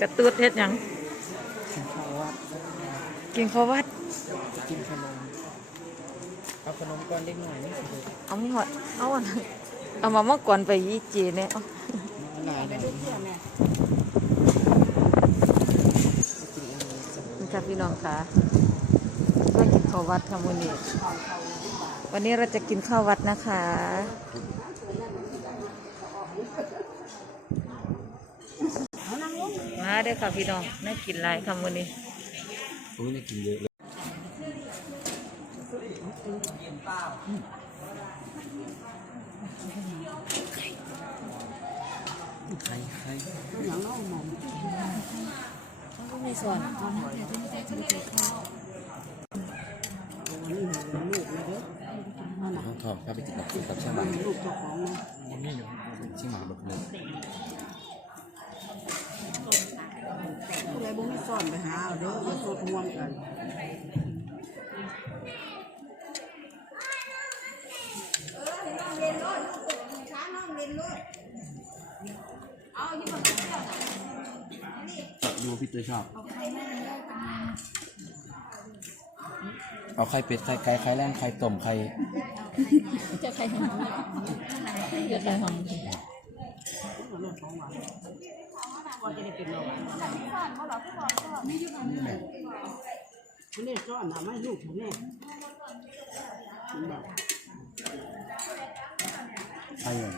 กระตุ้ดเฮ็ดหยังกินข้าววัดกินข้าววัดกินขนมเอาขนมก้อนเล็กหน่อยนี่สิเอามีหอดเอาอันนั้นเอามาเมื่อก่อนไปยี่เจเนี่ยเอาหลายหน่อยนี่ค่ะพี่น้องค่ะช่วยกินข้าววัดค่ะวันนี้วันนี้เราจะกินข้าววัดนะคะ มา เด้อค่ะพี่น้องน่ากินหลายคำวันนี้โอ้ยน่ากินเยอะเลยใครใครมีส่วนน้องทองเข้าไปกินกับคุณกับเชียงใหม่ลูกเจ้าของนะเชียงใหม่บอกเลย ผู้ใดบ่มีซ่อนไปหาเอาเด้ออย่าโทษห่วงกันดูว่าพี่ตัวชอบ เอาไข่เป็ดไข่ไก่ไข่แรงไข่ต้มไข่จะใครทำจะใครทผู้นี้ซ่ อนน่ะไม่ลูกผู้นี้กินแบบไข่เลย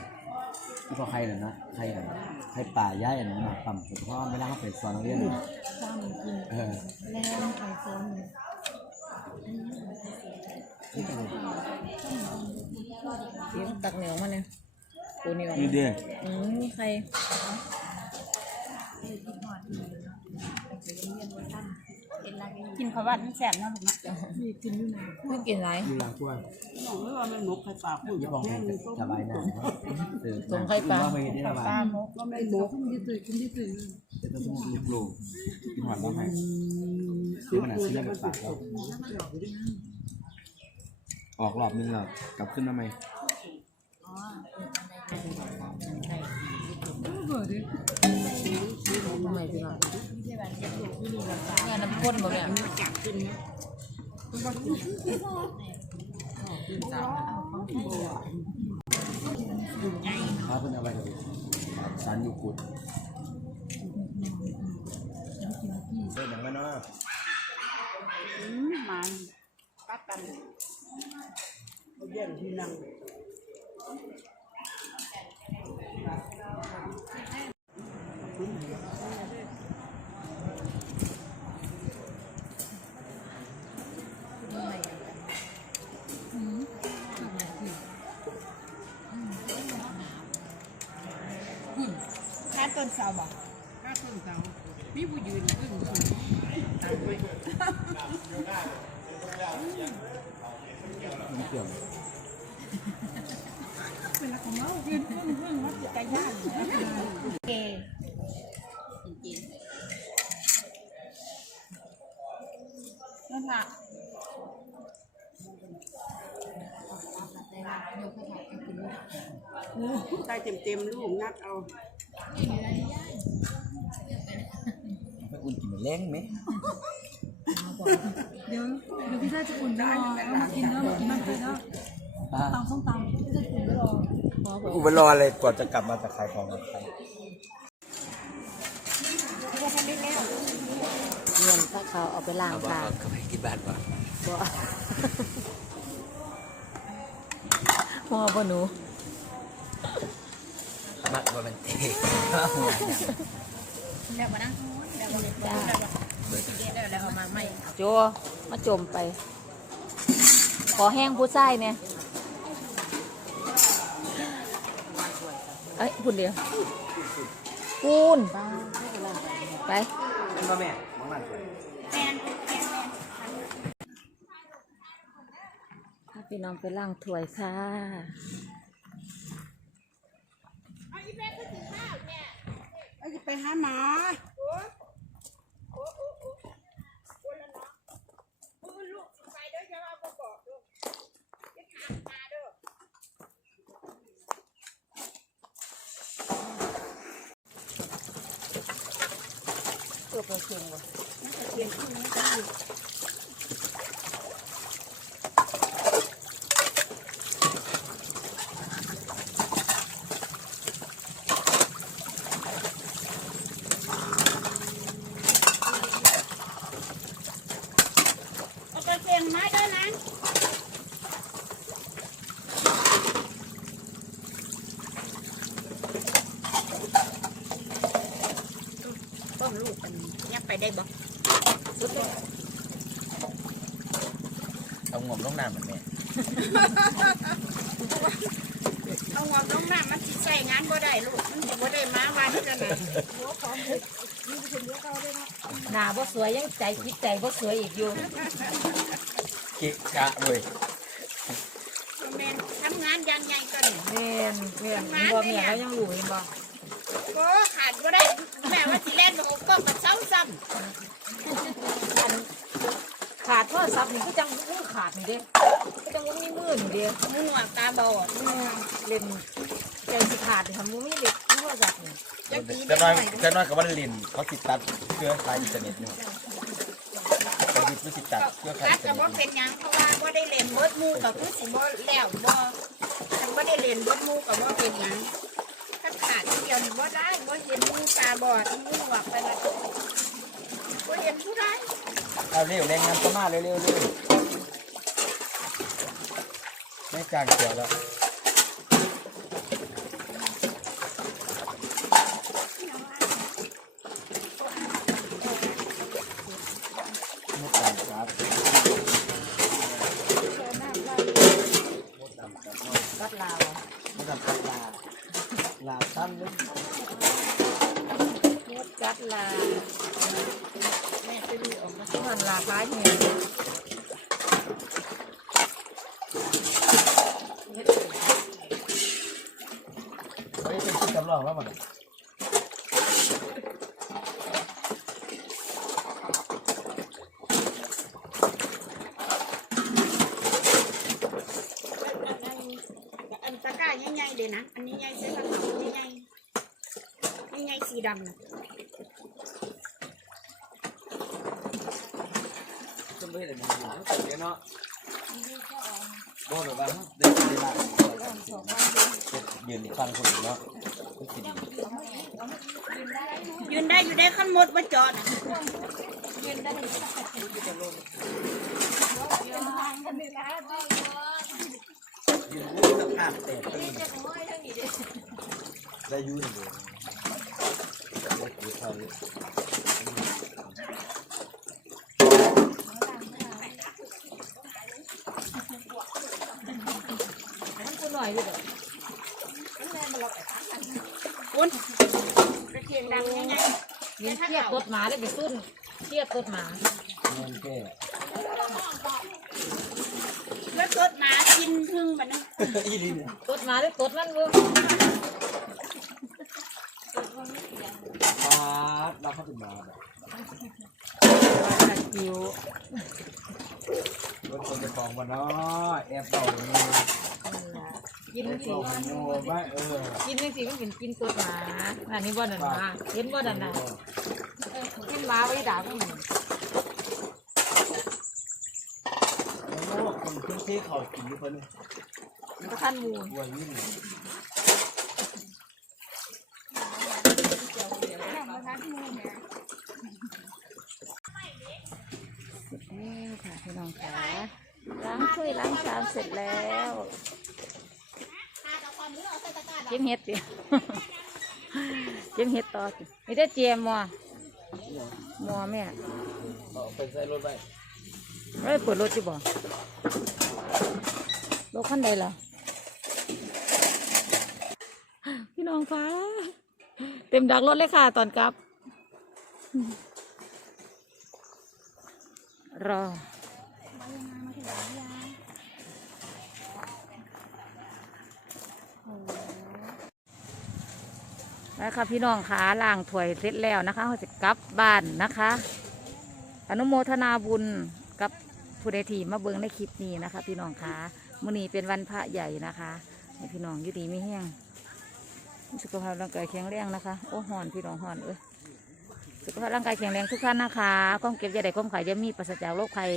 ที่พอไข่เลยนะไข่เลยไข่ป่าย่ายอันนั้นหมักต่ำสุดเพราะว่าไม่ได้เขาเป็นซอนนักเรียนนะเออำเสียงตักเหนียวมาเนี่ยตัวเหนียวนี่เด้ออืมมีใคร กินข้าววัดมันแสบเนาะลูกเนาะไม่กินไรอยู่หลังถ้วยน้องเอ้ยว่ามันหมกไข่ปลาพูดยี่กับปองแม่ให้นี่ก็สบายหน้าตื่นส่งไข่ปลาว่าไม่ได้ระบายปลาหมกก็ไม่หมกที่ตื่นกินที่ตื่นจะต้องลูกลูกกินหวานบ้างไหมซื้อขนาดซื้อแบบปากเราออกรอบนึงแล้วกลับขึ้นมาไหม ทำไมสิล่ะงานน้ำข้นบ่เนี่ยพาเพื่อนเอาไปสารยูกุดเอออย่างนั้นเนาะอืมมันปัดกันเอาแย่งที่นั่ง ข้าต้นเสาบอกข้าต้นเสามีผู้ยืนขึ้นสูงตามไปมันเกี่ยวไก่ย่างเกนั่นละ ได้เต็มๆลูกนัดเอาไปอุ่นกินแรงไหมเดี๋ยวเดี๋ยวพี่ชายจะอุ่นรอเอามากินเนาะกินมันไปเนาะป้าตำส้มตำพี่ชายอุ่นรออุบลรออะไรก่อนจะกลับมาจากขายของกับใครเงินถ้าเขาเอาไปล้างปากก็ไปกินบ้านว่ะบ่หัวบ่หนู มักว่ามันเตะเดี๋ยวมานั่งเดี๋ยวมาเดี๋ยวมาเดี๋ยวเอามาใหม่โจมาจมไป ขอแห้งผู้ชายเนี่ยเอ้ยพูดเดียวพูนไปเป็นบ่แม่มองหน้าสวยแมนแมนแมนพาพี่น้องไปล้างถวยค่ะ ไอ้จะไปหาหมาตัวเปลือกเค็มบ่เปลี่ยนชื่อนี้ก็ได้เอากระเทียมไม้ด้วยนะ ต้มลูกอันนี้ยับไปได้บ่สุดเลยเอางมลงน้ำเหมือนแม่เอางอมลงน้ำมันสิใช้งานบ่ได้ลูก มันจะบ่ได้มาวันกันนะหน้าบ่สวยยังใจคิดใจบ่สวยอีกอยู่กิกะเลยแม่นทำงานอยังใหญ่กันแม่นแม่นเห็นบ่แม่แล้วยังรู้เห็นบ่ก็ขาดบ่ได้แม่ ว่าสิเล่นโอ้ก็มาเช้าซ้อันขาดโทรศัพท์นี่ก็จังมือขาดนี่เด้ก็จังบ่มีมือนี่เด้ำมือหนวกตาบอดเล่นใจสิขาดนี่ทำบ่มีเด็กโทรศัพท์นี่จะตีจะได้น้อยหน่อยจะน้อยกับว่าลินเขาติดตัดเครือข่ายอินเทอร์เน็ตอยู่ไปยึดผู้ติดตัดเครือข่ายกัอิดนเทอก็ร์เน็บ่ตเป็นหยังเพราะว่าบ่ได้เล่นเบิดหมู่ก็คือสิบ่แล้วบ่ถ้าบ่ได้เล่นเบิดหมู่ก็บ่เป็นหยังถ้าดเดียวนี่บ่ได้บ่เห็นมู่ตาบอดมูหนวกไปแล้วบ่เห็นผู้ใดเอาเร็วแรงงานเข้ามาเร็วเร็วเร็วไม่จางเขียวแล้วมุดตามครับ กัดลาว มุดตามครับลาลาตั้มเลย มดกัดลาแม่ไปดูออกมามันลาคล้ายแฮง เฮ้ยเป็นที่จำลองแล้มันอันตะกร้าใหญ่เลยนะอันนี้ใหญ่ใช่ไหมคะใหญ่ๆใหญ่ๆสีดำน่ะจะไม่ได้มันอยู่เนาะโบ้หรือว่าเด็กดีมากยืนอีกฟังคนเนาะยืนได้อยู่ได้ขั้นหมดว่าจอดน่ะยืนสภาพแตกได้ยืนเลยได้ยืนเท่านี้ มันกูหน่ อยอยู่เด้อคุณเทียมดำใหญ่ยินเครียดตดหมาได้ไปตุ้นเครียดตดหมาเงินแก่แล้วตดหมากินพึ่งมันนึงอีลินตดหมาได้ตดมันเว้ยมาเราเข้าถึงมาแบบตะกิวรถคนจะฟองมาเนาะแอบเต่าเลย กินสิกินจังสิมันเป็นกินตดหมาอันนี้บ่นันมาเห็นบ่นันน่ะเห็นมาไว้ด่าพวกมันโม่คนพื้นที่เขากินทุกคนมันก็ทันมูวัยนี่ค่ะพี่น้องค่ะล้างถ้วยล้างชามเสร็จแล้ว เก็บเห็ดดิเก็บเห็ดต่อสินี่ได้เจียมมัวมัวแม่เอาไปใส่รถไปไม่ได้เปิดรถจิบ่รถคันใดล่ะพี่น้องคะเต็มดักรถเลยค่ะตอนกลับ รอ นะคะพี่น้องคะล่างถ้วยเสร็จแล้วนะคะเขาจะกลับบ้านนะคะ อนุโมทนาบุญกับผู้ใดที่มาเบิ่งในคลิปนี้นะคะ พี่น้องคะมื้อนี้เป็นวันพระใหญ่นะคะให้พี่น้องอยู่ดีไม่แห้งสุขภาพร่างกายแข็งแรงนะคะ โอ้หอนพี่น้องหอนเอ้ยสุขภาพร่างกายแข็งแรงทุกท่านนะคะก้องเก็บยาใดก้องขายจะมีปราศจากโรคภัย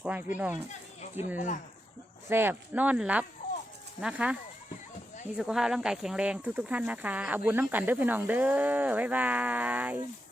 ขอให้พี่น้องกินแซ่บนอนหลับนะคะ มีสุขภาพร่างกายแข็งแรงทุก ๆ ท่านนะคะ เอาบุญน้ำกันเด้อพี่น้องเด้อบ๊ายบาย